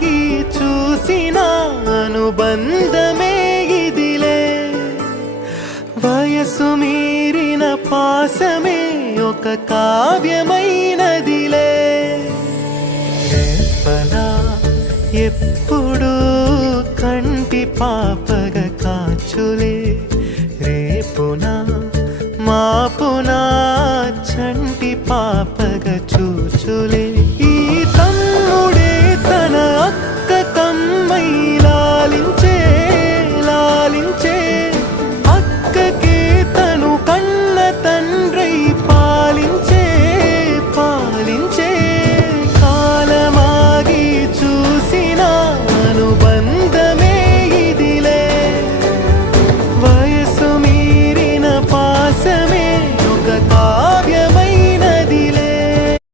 ఆగి చూసిన అనుబంధమే ఇదిలే వయసు మీరిన పాసమే ఒక కావ్యమైనదిలే రేపలా ఎప్పుడు కంటి పాపగ కాచులే రేపునా మాపునా చంటి పాప